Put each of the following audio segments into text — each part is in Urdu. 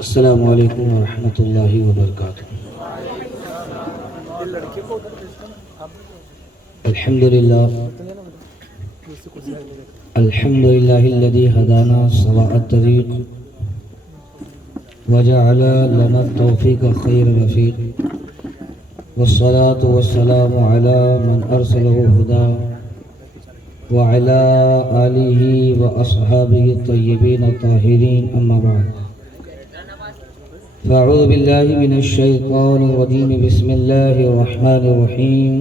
السلام علیکم ورحمۃ اللہ وبرکاتہ۔ الحمد للہ الذی ہدانا سواء الطریق وجعل لنا التوفیق خیر رفیق والصلاة والسلام علی من ارسلہ ہدا وعلی آلہ واصحابہ الطیبین الطاہرین اما بعد فاعوذ باللہ من الشیطان الرجیم بسم اللہ الرحمن الرحیم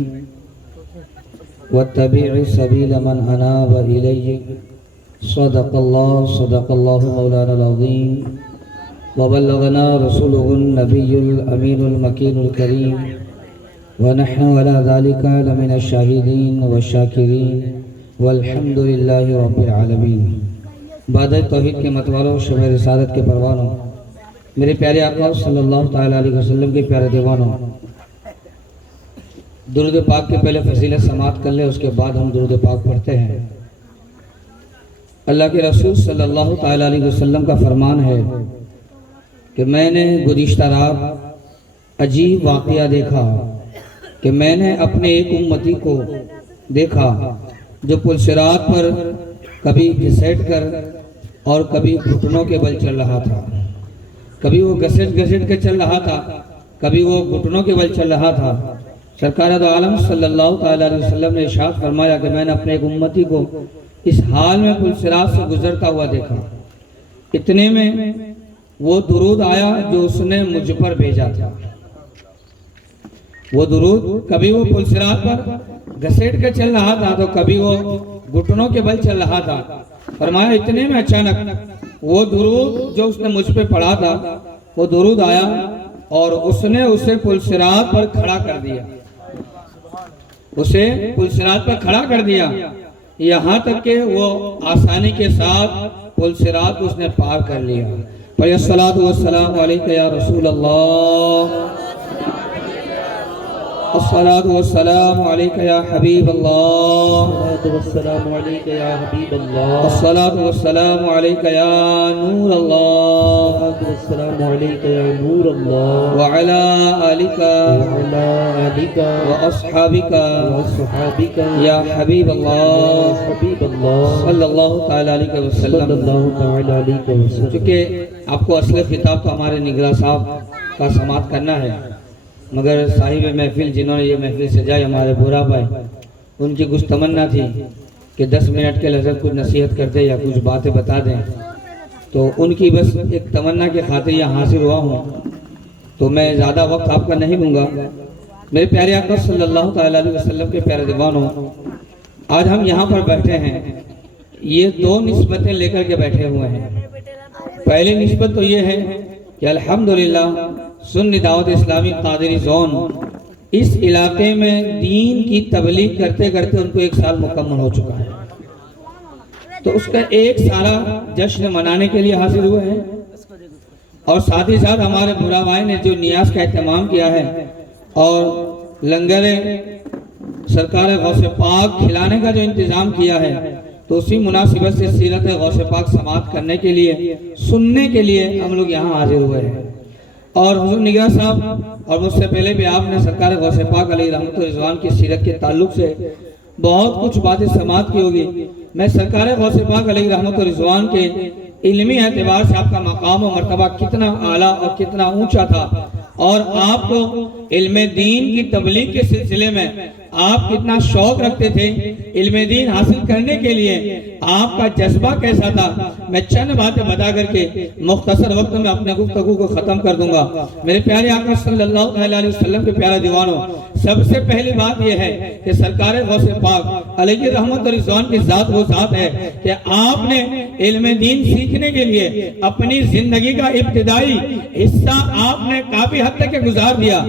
واتبع سبیل من اناب الی صدق اللہ مولانا العظیم وبلغنا رسوله النبی الامین المکین الکریم ونحن على ذلك لمن الشاہدین والشاکرین والحمد للہ رب العالمین۔ بعد توحید کے متوالوں، شمع رسالت کے پروانوں، میرے پیارے آقا صلی اللہ تعالیٰ علیہ وسلم کے پیارے دیوانوں، درود پاک کے پہلے فضیلت سماعت کر لیں، اس کے بعد ہم درود پاک پڑھتے ہیں۔ اللہ کے رسول صلی اللہ تعالیٰ علیہ وسلم کا فرمان ہے کہ میں نے گزشتہ رات عجیب واقعہ دیکھا کہ میں نے اپنے ایک امتی کو دیکھا جو پل صراط پر کبھی گھسیٹ کر اور کبھی گھٹنوں کے بل چل رہا تھا، کبھی وہ گھسیٹ کے چل رہا تھا، کبھی وہ گھٹنوں کے بل چل رہا تھا۔ سرکار دو عالم صلی اللہ تعالیٰ علیہ وسلم نے ارشاد فرمایا کہ میں نے اپنے ایک امتی کو اس حال میں پل صراط سے گزرتا ہوا دیکھا۔ اتنے میں وہ درود آیا جو اس نے مجھ پر بھیجا تھا۔ وہ درود کبھی وہ پل صراط پر گھسیٹ کے چل رہا تھا تو کبھی وہ گھٹنوں کے بل چل رہا تھا۔ فرمایا اتنے میں اچانک وہ درود جو اس نے مجھ پہ پڑھا تھا وہ درود آیا اور اس نے اسے پل صراط پر کھڑا کر دیا، اسے پل صراط پر کھڑا کر دیا، یہاں تک کہ وہ آسانی کے ساتھ پل صراط اس نے پار کر لیا۔ پڑھیں الصلاۃ والسلام علیکہ یا رسول اللہ، الصلاۃ والسلام علیکہ یا حبیب اللہ، والسلام علیکہ یا حبیب اللہ، الصلاۃ والسلام علیکہ یا نور اللہ، والسلام علیکہ یا نور اللہ، وعلی آلک وعلی آلک واصحابک واصحابک یا حبیب اللہ حبیب اللہ صلی اللہ تعالیٰ علیہ صلی وسلم۔ اللہ تعالی علیہ وسلم۔ چونکہ آپ کو اصل خطاب تو ہمارے نگراں صاحب کا سماعت کرنا ہے، مگر صاحب محفل جنہوں نے یہ محفل سجائی ہمارے بورا بھائی، ان کی کچھ تمنا تھی کہ 10 منٹ کے لحظت کچھ نصیحت کرتے یا کچھ باتیں بتا دیں، تو ان کی بس ایک تمنا کے خاطر یہاں حاضر ہوا ہوں، تو میں زیادہ وقت آپ کا نہیں لوں گا۔ میرے پیارے آقا صلی اللہ تعالیٰ علیہ وسلم کے پیارے دیوانوں، آج ہم یہاں پر بیٹھے ہیں، یہ 2 نسبتیں لے کر کے بیٹھے ہوئے ہیں۔ پہلی نسبت تو یہ ہے کہ الحمدللہ سنی دعوت اسلامی قادری زون اس علاقے میں دین کی تبلیغ کرتے کرتے ان کو 1 سال مکمل ہو چکا ہے، تو اس کا 1 سالہ جشن منانے کے لیے حاضر ہوئے ہیں، اور ساتھ ہی ساتھ ہمارے بھورا بھائی نے جو نیاز کا اہتمام کیا ہے اور لنگر سرکار غوث پاک کھلانے کا جو انتظام کیا ہے، تو اسی مناسبت سے سیرت غوث پاک سماعت کرنے کے لیے، سننے کے لیے ہم لوگ یہاں حاضر ہوئے ہیں۔ اور حضور نگراں صاحب اور مجھ سے پہلے بھی آپ نے سرکار غوث پاک علیہ رحمت و رضوان کی سیرت کے تعلق سے بہت کچھ باتیں سماعت کی ہوگی۔ میں سرکار غوث پاک علیہ رحمت و رضوان کے علمی اعتبار سے آپ کا مقام و مرتبہ کتنا اعلیٰ اور کتنا اونچا تھا، اور آپ کو علم دین کی تبلیغ کے سلسلے میں آپ کتنا شوق رکھتے تھے، علم دین حاصل کرنے کے لیے آپ کا جذبہ کیسا تھا، میں چند باتیں بتا کر کے مختصر وقت میں اپنے گفتگو کو ختم کر دوں گا۔ میرے پیارے آقا صلی اللہ علیہ وسلم کے پیارے دیوانوں، سب سے پہلی بات یہ ہے کہ سرکار غوث پاک علیہ رحمت و رضوان کی ذات وہ ذات ہے کہ آپ نے علم دین سیکھنے کے لیے اپنی زندگی کا ابتدائی حصہ آپ نے کافی حد تک گزار دیا،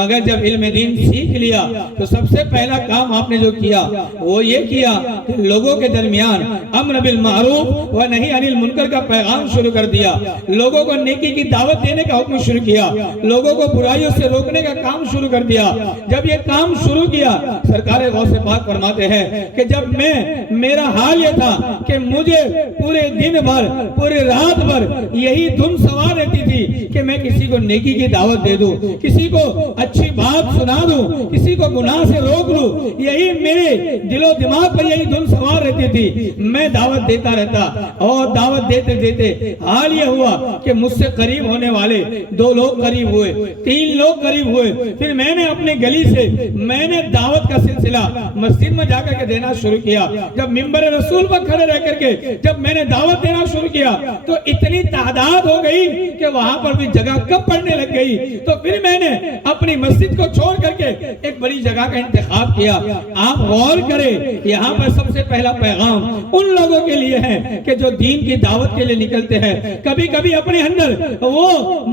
مگر جب علم دین سیکھ لیا تو سب سے پہلا کام آپ نے جو کیا وہ یہ کیا کہ لوگوں کے درمیان امر بالمعروف و نہی عن المنکر کا پیغام شروع کر دیا، لوگوں کو نیکی کی دعوت دینے کا حکم شروع کیا، لوگوں کو برائیوں سے روکنے کا کام شروع کر دیا۔ جب یہ کام شروع کیا، سرکار غوث پاک فرماتے ہیں کہ جب میرا حال یہ تھا کہ مجھے پورے دن بھر پورے رات بھر یہی دھن سوار رہتی تھی کہ میں کسی کو نیکی کی دعوت دے دوں، کسی کو اچھی بات سنا دوں، کسی کو گناہ سے روک لوں، یہی میرے دل و دماغ پر یہی دھن سوار رہتی تھی۔ میں دعوت دیتا رہتا اور دعوت دیتے دیتے حال یہ ہوا کہ مجھ سے قریب ہونے والے 2 لوگ قریب ہوئے، 3 لوگ قریب ہوئے، پھر میں نے اپنے گلی سے میں نے دعوت کا سلسلہ مسجد میں جا کر کے دینا شروع کیا۔ جب منبر رسول پر کھڑے رہ کر کے جب میں نے دعوت دینا شروع کیا تو اتنی تعداد ہو گئی کہ وہاں پر بھی جگہ کم پڑنے لگ گئی، تو پھر میں نے اپنی مسجد کو چھوڑ کر کے ایک بڑی جگہ کا انتخاب کیا۔ آپ غور کریں، یہاں پر سب سے پہلا پیغام ان لوگوں کے لیے ہے کہ جو دین کی دعوت کے لیے نکلتے ہیں، کبھی کبھی اپنے اندر وہ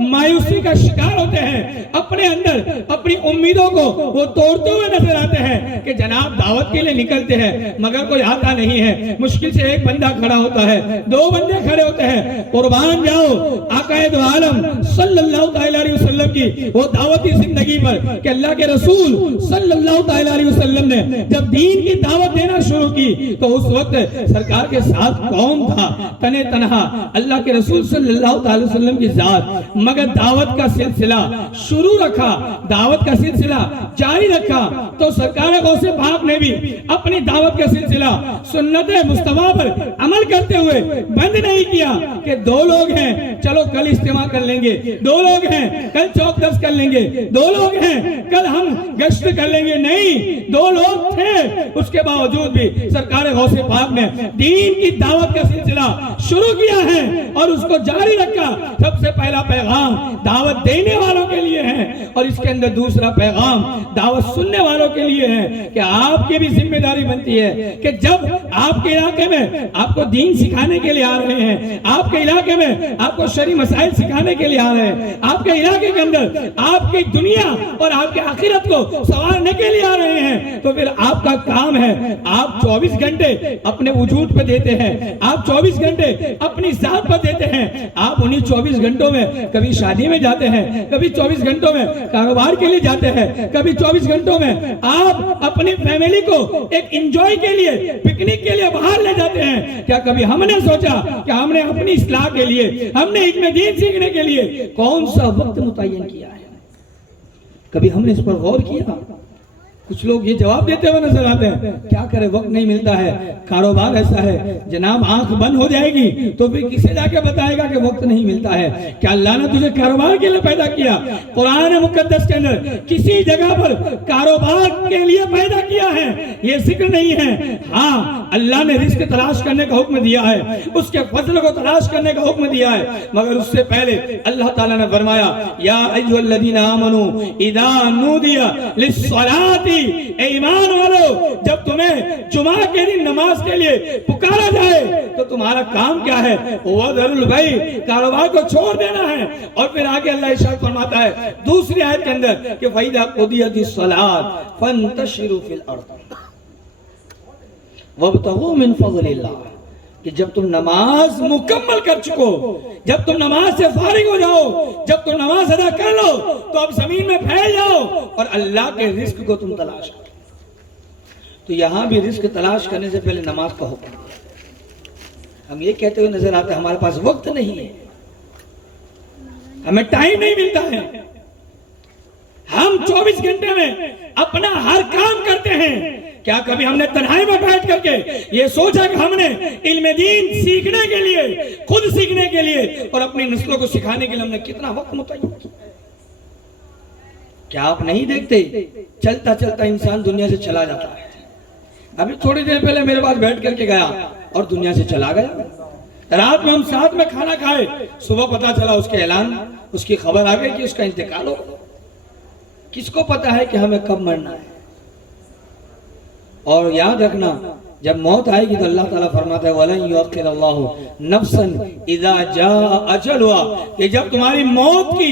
مایوسی کا شکار ہوتے ہیں، اپنے اندر اپنی امیدوں کو وہ توڑتے ہوئے نظر آتے ہیں کہ جناب دعوت کے لیے نکلتے ہیں مگر کوئی آتا نہیں ہے، مشکل سے ایک بندہ کھڑا ہوتا ہے، 2 بندے کھڑے ہوتے ہیں، قربان جاؤ آقا دو عالم صلی اللہ علیہ وسلم کی وہ دعوتی زندگی پر کہ اللہ کے رسول صلی اللہ علیہ وسلم نے جب دین کی دعوت دینا شروع کی تو اس وقت سرکار کے ساتھ کون تھا؟ تنے تنہا اللہ کے رسول صلی اللہ علیہ وسلم کی ذات، مگر دعوت کا سلسلہ شروع رکھا، دعوت کا سلسلہ جاری رکھا تو سرکار غوث پاک نے بھی اپنی دعوت کا سلسلہ سنت مصطفیٰ پر عمل کرتے ہوئے بند نہیں کیا کہ 2 لوگ ہیں چلو کل اجتماع کر لیں گے، 2 لوگ ہیں کل چوک درس کر لیں گے، 2 لوگ ہیں کل ہم گشت کر لیں گے، نہیں، 2 لوگ تھے، اس کے باوجود بھی سرکار غوث پاک نے دین کی دعوت کا سلسلہ شروع کیا ہے اور اس کو جاری رکھا۔ سب سے پہلا پیغام دعوت دینے والوں کے لیے ہے اور اس کے اندر دوسرا پیغام دعوت سننے والوں کے لیے ہے کہ آپ کی بھی ذمہ داری بنتی ہے کہ جب آپ کے علاقے میں آپ کو دین سکھانے کے لیے آ رہے ہیں، آپ کے علاقے میں آپ کو شرعی مسائل سکھانے کے لیے آ رہے ہیں، آپ کے علاقے کے اندر آپ کی دنیا اور آپ کے آخرت کو سنوارنے کے لیے آ رہے ہیں، تو پھر آپ کا کام ہے، آپ 24 گھنٹے اپنے وجود پہ دیتے ہیں، آپ 24 گھنٹے اپنی ذات پر دیتے ہیں، آپ انہی 24 گھنٹوں میں کبھی شادی میں جاتے ہیں، کبھی 24 گھنٹوں میں کاروبار کے لیے جاتے ہیں، کبھی 24 گھنٹوں میں آپ اپنی فیملی کو ایک انجوائے کے لیے پکنک کے لیے باہر لے جاتے ہیں۔ کیا کبھی ہم نے سوچا کہ ہم نے اپنی اصلاح کے لیے، ہم نے علم دین سیکھنے کے لیے کون سا وقت متعین کیا ہے؟ کبھی ہم نے اس پر غور کیا؟ کچھ لوگ یہ جواب دیتے ہوئے نظر آتے ہیں کیا کرے وقت نہیں ملتا ہے، کاروبار ایسا ہے جناب آنکھ بند ہو جائے گی تو پھر کسے جا کے بتائے گا کہ وقت نہیں ملتا ہے؟ کیا اللہ نے تجھے کاروبار کے لیے پیدا کیا؟ قرآن مقدس کے اندر کسی جگہ پر کاروبار کے لیے پیدا کیا ہے یہ ذکر نہیں ہے۔ ہاں اللہ نے رزق تلاش کرنے کا حکم دیا ہے، اس کے فضل کو تلاش کرنے کا حکم دیا ہے، مگر اس سے پہلے اللہ تعالیٰ نے فرمایا یا ایھا الذین آمنوا اذا نودی للصلاۃ، اے ایمان والو جب تمہیں جمعہ کے دن نماز کے لیے پکارا جائے تو تمہارا کام کیا ہے؟ وذروا البیع، کاروبار کو چھوڑ دینا ہے۔ اور پھر آگے اللہ ارشاد فرماتا ہے دوسری آیت کے اندر کہ فَإِذَا قُضِيَتِ الصَّلَاةُ فَانتَشِرُوا فِي الْأَرْضِ وَابْتَغُوا مِن فَضْلِ اللَّهِ، کہ جب تم نماز مکمل کر چکو، جب تم نماز سے فارغ ہو جاؤ، جب تم نماز ادا کر لو تو اب زمین میں پھیل جاؤ اور اللہ کے رزق کو تم تلاش کرو۔ تو یہاں بھی رزق تلاش کرنے سے پہلے نماز کا حکم ہے۔ ہم یہ کہتے ہوئے نظر آتے ہیں ہمارے پاس وقت نہیں ہے، ہمیں ٹائم نہیں ملتا ہے، ہم 24 گھنٹے میں اپنا ہر کام کرتے ہیں۔ کیا کبھی ہم نے تنہائی میں بیٹھ کر کے یہ سوچا کہ ہم نے علم دین سیکھنے کے لیے، خود سیکھنے کے لیے اور اپنی نسلوں کو سکھانے کے لیے ہم نے کتنا وقت متعین کیا؟ کیا آپ نہیں دیکھتے چلتا چلتا انسان دنیا سے چلا جاتا ہے؟ ابھی تھوڑی دیر پہلے میرے پاس بیٹھ کر کے گیا اور دنیا سے چلا گیا۔ رات میں ہم ساتھ میں کھانا کھائے، صبح پتا چلا اس کے اعلان، اس کی خبر آ گئی کہ اس کا انتقال ہو۔ کس کو پتا ہے کہ ہمیں کب مرنا ہے؟ اور یاد رکھنا جب موت آئے گی تو اللہ تعالیٰ فرماتا ہے وَلَن يُؤَخِّرَ اللَّهُ نَفْسًا اِذَا جَاءَ أَجَلُهَا، کہ جب تمہاری موت کی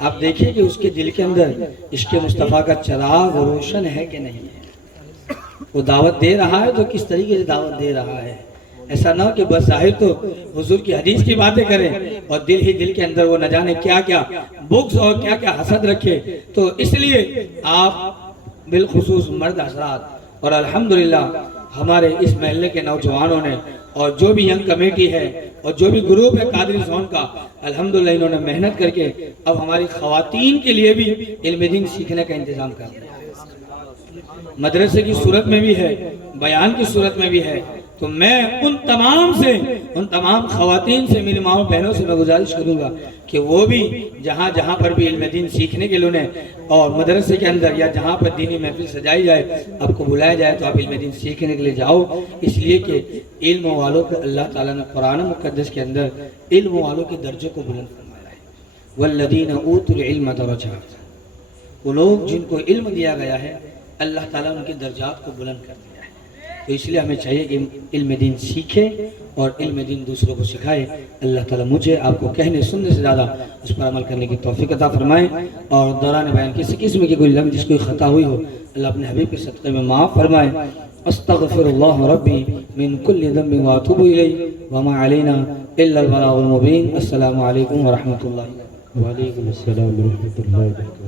آپ دیکھیں کہ اس کے دل کے اندر عشق مصطفیٰ کا چراغ روشن ہے کہ نہیں ہے. وہ دعوت دے رہا ہے تو کس طریقے سے دعوت دے رہا ہے. ایسا نہ کہ بس ظاہر تو حضور کی حدیث کی باتیں کریں اور دل کے اندر وہ نہ جانے کیا کیا بغض اور کیا کیا حسد رکھے. تو اس لیے آپ بالخصوص مرد حضرات اور الحمدللہ ہمارے اس محلے کے نوجوانوں نے اور جو بھی ینگ کمیٹی ہے اور جو بھی گروپ ہے قادری زون کا، الحمدللہ انہوں نے محنت کر کے اب ہماری خواتین کے لیے بھی علم دین سیکھنے کا انتظام کر دیا. مدرسے کی صورت میں بھی ہے، بیان کی صورت میں بھی ہے. تو میں ان تمام خواتین سے، میری ماں بہنوں سے میں گزارش کروں گا کہ وہ بھی جہاں پر بھی علم دین سیکھنے کے لیے اور مدرسے کے اندر یا جہاں پر دینی محفل سجائی جائے، آپ کو بلایا جائے تو آپ علم دین سیکھنے کے لیے جاؤ. اس لیے کہ علم والوں کو اللہ تعالیٰ نے قرآن مقدس کے اندر علم والوں کے درجے کو بلند فرمایا ہے. والذین اوتوا العلم درجات، وہ لوگ جن کو علم دیا گیا ہے اللہ تعالیٰ ان کے درجات کو بلند کر دیا ہے. تو اس لیے ہمیں چاہیے کہ علم دین سیکھیں اور علم دین دوسروں کو سکھائے. اللہ تعالیٰ مجھے آپ کو کہنے سننے سے زیادہ اس پر عمل کرنے کی توفیق عطا فرمائے. اور دوران بیان کسی قسم کی کوئی لفظ کوئی خطا ہوئی ہو اللہ اپنے حبیب کے صدقے میں معاف فرمائے. استغفر اللہ ربی من کل ذنب واتوب الیہ وما علینا الا البلاغ المبین. السلام علیکم ورحمۃ اللہ. وعلیکم السلام ورحمۃ اللہ وبرکاتہ.